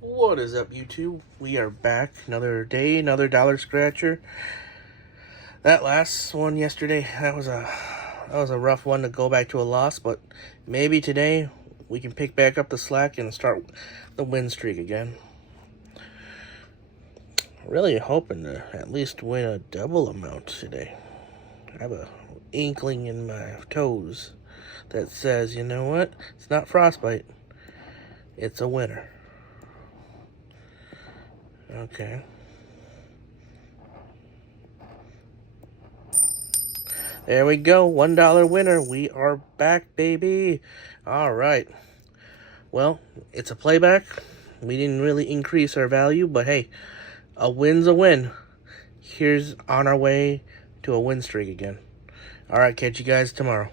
What is up, YouTube? We are back. Another day, another dollar scratcher. That last one yesterday, that was a rough one to go back to a loss, but maybe today we can pick back up the slack and start the win streak again. Really hoping to at least win a double amount today. I have a inkling in my toes that says, you know what? It's not frostbite. It's a winner. Okay. There we go. $1 winner. We are back, baby. All right. Well, it's a playback. We didn't really increase our value, but hey, a win's a win. Here's on our way to a win streak again. All right, catch you guys tomorrow.